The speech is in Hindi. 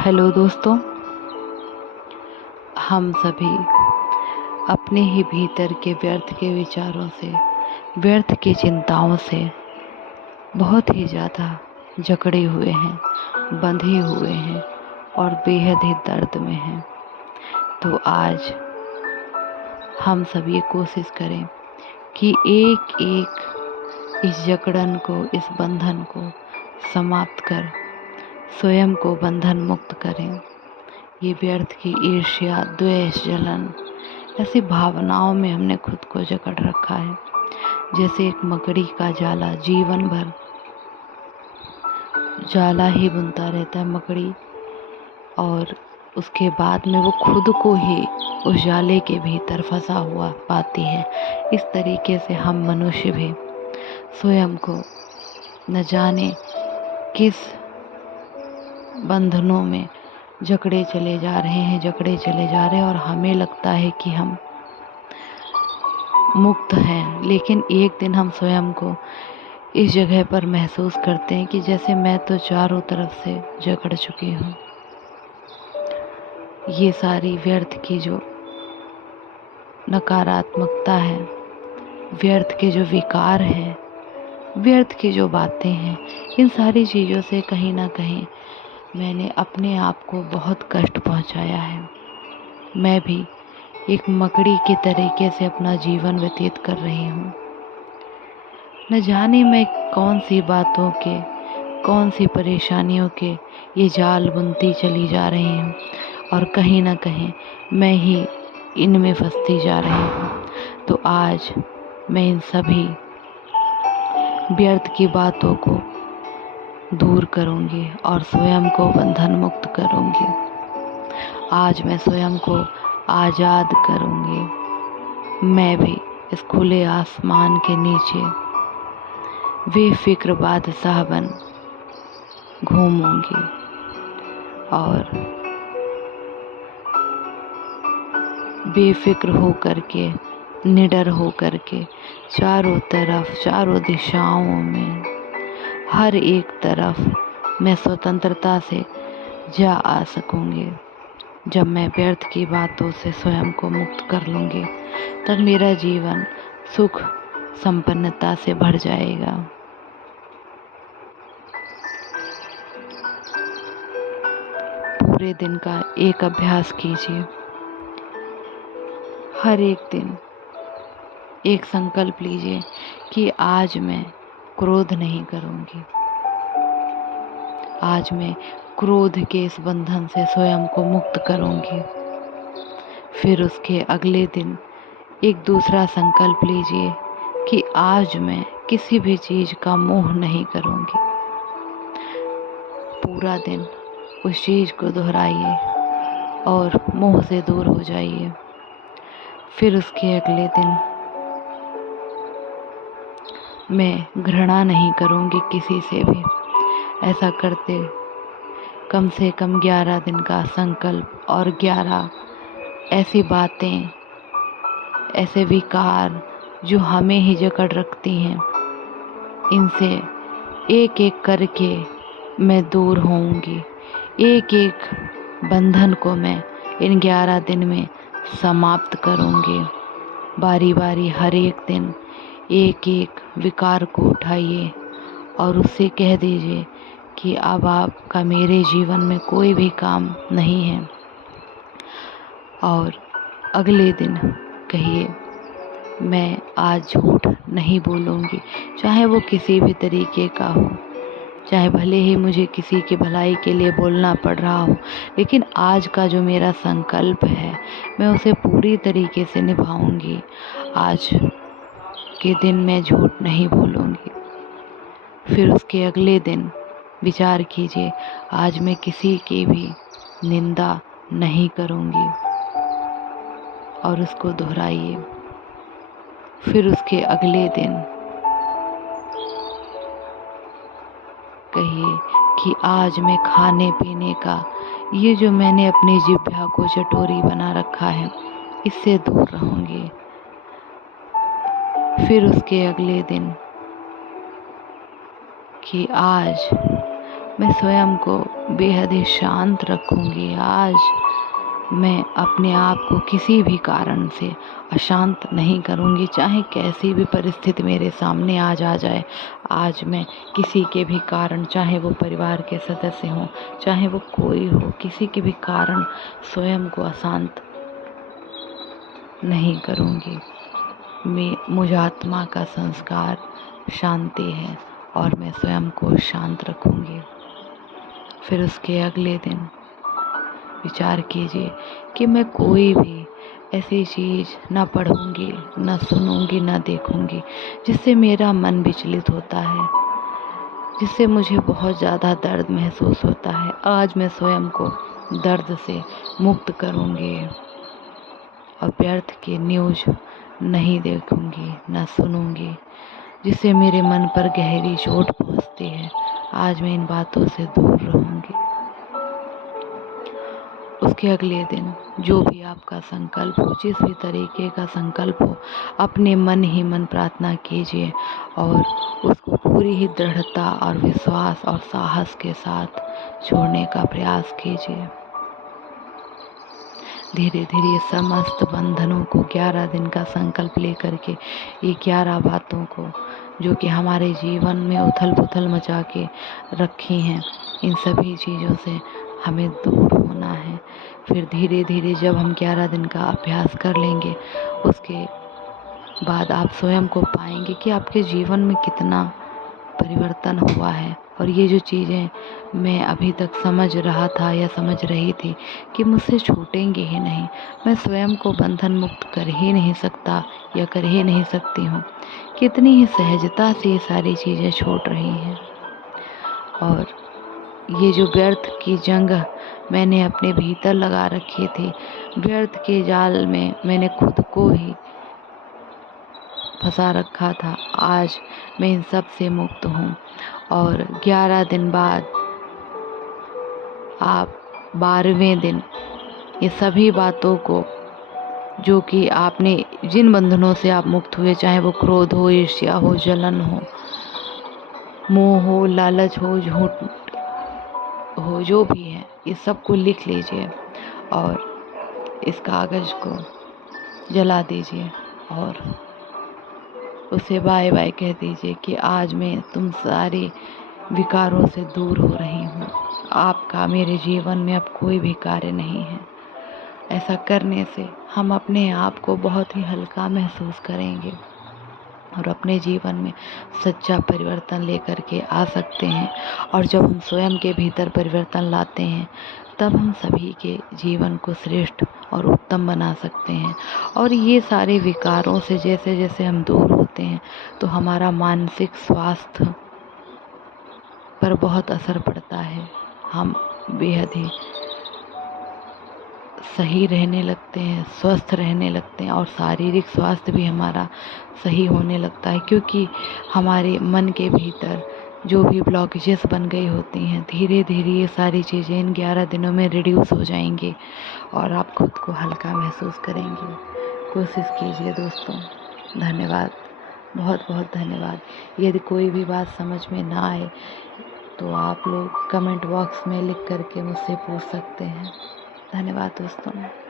हेलो दोस्तों, हम सभी अपने ही भीतर के व्यर्थ के विचारों से, व्यर्थ की चिंताओं से बहुत ही ज़्यादा जकड़े हुए हैं, बंधे हुए हैं और बेहद ही दर्द में हैं। तो आज हम सब ये कोशिश करें कि एक एक इस जकड़न को, इस बंधन को समाप्त कर स्वयं को बंधन मुक्त करें। ये व्यर्थ की ईर्ष्या, द्वेष, जलन ऐसी भावनाओं में हमने खुद को जकड़ रखा है। जैसे एक मकड़ी का जाला जीवन भर जाला ही बुनता रहता है मकड़ी, और उसके बाद में वो खुद को ही उस जाले के भीतर फंसा हुआ पाती है। इस तरीके से हम मनुष्य भी स्वयं को न जाने किस बंधनों में जकड़े चले जा रहे हैं और हमें लगता है कि हम मुक्त हैं। लेकिन एक दिन हम स्वयं को इस जगह पर महसूस करते हैं कि जैसे मैं तो चारों तरफ से जकड़ चुकी हूँ। ये सारी व्यर्थ की जो नकारात्मकता है, व्यर्थ के जो विकार हैं, व्यर्थ की जो बातें हैं, इन सारी चीज़ों से कहीं ना कहीं मैंने अपने आप को बहुत कष्ट पहुंचाया है। मैं भी एक मकड़ी के तरीके से अपना जीवन व्यतीत कर रही हूँ। न जाने मैं कौन सी बातों के, कौन सी परेशानियों के ये जाल बुनती चली जा रही हूँ और कहीं ना कहीं मैं ही इनमें फंसती जा रही हूँ। तो आज मैं इन सभी व्यर्थ की बातों को दूर करूँगी और स्वयं को बंधन मुक्त करूँगी। आज मैं स्वयं को आज़ाद करूँगी। मैं भी इस खुले आसमान के नीचे बेफिक्र बादशाह बन घूमूंगी और बेफिक्र हो करके, निडर हो करके चारों तरफ, चारों दिशाओं में, हर एक तरफ मैं स्वतंत्रता से जा आ सकूंगी। जब मैं व्यर्थ की बातों से स्वयं को मुक्त कर लूँगी, तब मेरा जीवन सुख संपन्नता से भर जाएगा। पूरे दिन का एक अभ्यास कीजिए। हर एक दिन एक संकल्प लीजिए कि आज मैं क्रोध नहीं करूँगी। आज मैं क्रोध के इस बंधन से स्वयं को मुक्त करूँगी। फिर उसके अगले दिन एक दूसरा संकल्प लीजिए कि आज मैं किसी भी चीज़ का मोह नहीं करूँगी। पूरा दिन उस चीज़ को दोहराइए और मोह से दूर हो जाइए। फिर उसके अगले दिन मैं घृणा नहीं करूँगी किसी से भी। ऐसा करते कम से कम 11 दिन का संकल्प और 11 ऐसी बातें, ऐसे विकार जो हमें ही जकड़ रखती हैं, इनसे एक एक करके मैं दूर होऊंगी। एक एक बंधन को मैं इन 11 दिन में समाप्त करूंगी। बारी बारी हर एक दिन एक एक विकार को उठाइए और उससे कह दीजिए कि अब आपका मेरे जीवन में कोई भी काम नहीं है। और अगले दिन कहिए, मैं आज झूठ नहीं बोलूँगी, चाहे वो किसी भी तरीके का हो, चाहे भले ही मुझे किसी की भलाई के लिए बोलना पड़ रहा हो, लेकिन आज का जो मेरा संकल्प है मैं उसे पूरी तरीके से निभाऊंगी। आज के दिन मैं झूठ नहीं बोलूँगी। फिर उसके अगले दिन विचार कीजिए, आज मैं किसी की भी निंदा नहीं करूँगी और उसको दोहराइए। फिर उसके अगले दिन कहिए कि आज मैं खाने पीने का, ये जो मैंने अपनी जिह्वा को चटोरी बना रखा है, इससे दूर रहूँगी। फिर उसके अगले दिन कि आज मैं स्वयं को बेहद ही शांत रखूंगी। आज मैं अपने आप को किसी भी कारण से अशांत नहीं करूंगी, चाहे कैसी भी परिस्थिति मेरे सामने आज आ जाए। आज मैं किसी के भी कारण, चाहे वो परिवार के सदस्य हों, चाहे वो कोई हो, किसी के भी कारण स्वयं को अशांत नहीं करूंगी। मुझ आत्मा का संस्कार शांति है और मैं स्वयं को शांत रखूंगी। फिर उसके अगले दिन विचार कीजिए कि मैं कोई भी ऐसी चीज़ ना पढ़ूंगी, ना सुनूंगी, ना देखूंगी जिससे मेरा मन विचलित होता है, जिससे मुझे बहुत ज़्यादा दर्द महसूस होता है। आज मैं स्वयं को दर्द से मुक्त करूंगी और व्यर्थ की न्यूज़ नहीं देखूंगी, ना सुनूंगी जिससे मेरे मन पर गहरी चोट पहुंचती है। आज मैं इन बातों से दूर रहूंगी। उसके अगले दिन जो भी आपका संकल्प हो, जिस भी तरीके का संकल्प हो, अपने मन ही मन प्रार्थना कीजिए और उसको पूरी ही दृढ़ता और विश्वास और साहस के साथ छोड़ने का प्रयास कीजिए। धीरे धीरे समस्त बंधनों को 11 दिन का संकल्प लेकर के, ये 11 बातों को जो कि हमारे जीवन में उथल पुथल मचा के रखी हैं, इन सभी चीज़ों से हमें दूर होना है। फिर धीरे धीरे जब हम 11 दिन का अभ्यास कर लेंगे, उसके बाद आप स्वयं को पाएंगे कि आपके जीवन में कितना परिवर्तन हुआ है। और ये जो चीज़ें मैं अभी तक समझ रहा था या समझ रही थी कि मुझसे छूटेंगे ही नहीं, मैं स्वयं को बंधन मुक्त कर ही नहीं सकता या कर ही नहीं सकती हूँ, कितनी ही सहजता से ये सारी चीज़ें छूट रही हैं। और ये जो व्यर्थ की जंग मैंने अपने भीतर लगा रखी थी, व्यर्थ के जाल में मैंने खुद को ही फंसा रखा था, आज मैं इन सब से मुक्त हूँ। और 11 दिन बाद आप 12वें दिन ये सभी बातों को, जो कि आपने जिन बंधनों से आप मुक्त हुए, चाहे वो क्रोध हो, ईर्ष्या हो, जलन हो, मोह हो, लालच हो, झूठ हो, जो भी है, ये सब को लिख लीजिए और इस कागज़ को जला दीजिए और उसे बाय बाय कह दीजिए कि आज मैं तुम सारे विकारों से दूर हो रही हूँ, आपका मेरे जीवन में अब कोई भी कार्य नहीं है। ऐसा करने से हम अपने आप को बहुत ही हल्का महसूस करेंगे और अपने जीवन में सच्चा परिवर्तन लेकर के आ सकते हैं। और जब हम स्वयं के भीतर परिवर्तन लाते हैं, तब हम सभी के जीवन को श्रेष्ठ और उत्तम बना सकते हैं। और ये सारे विकारों से जैसे जैसे हम दूर होते हैं, तो हमारा मानसिक स्वास्थ्य पर बहुत असर पड़ता है। हम बेहद ही सही रहने लगते हैं, स्वस्थ रहने लगते हैं और शारीरिक स्वास्थ्य भी हमारा सही होने लगता है, क्योंकि हमारे मन के भीतर जो भी ब्लॉकेजेस बन गई होती हैं, धीरे धीरे ये सारी चीज़ें इन 11 दिनों में रिड्यूस हो जाएंगी और आप खुद को हल्का महसूस करेंगे। कोशिश कीजिए दोस्तों। धन्यवाद, बहुत बहुत धन्यवाद। यदि कोई भी बात समझ में ना आए तो आप लोग कमेंट बॉक्स में लिख करके मुझसे पूछ सकते हैं। धन्यवाद दोस्तों।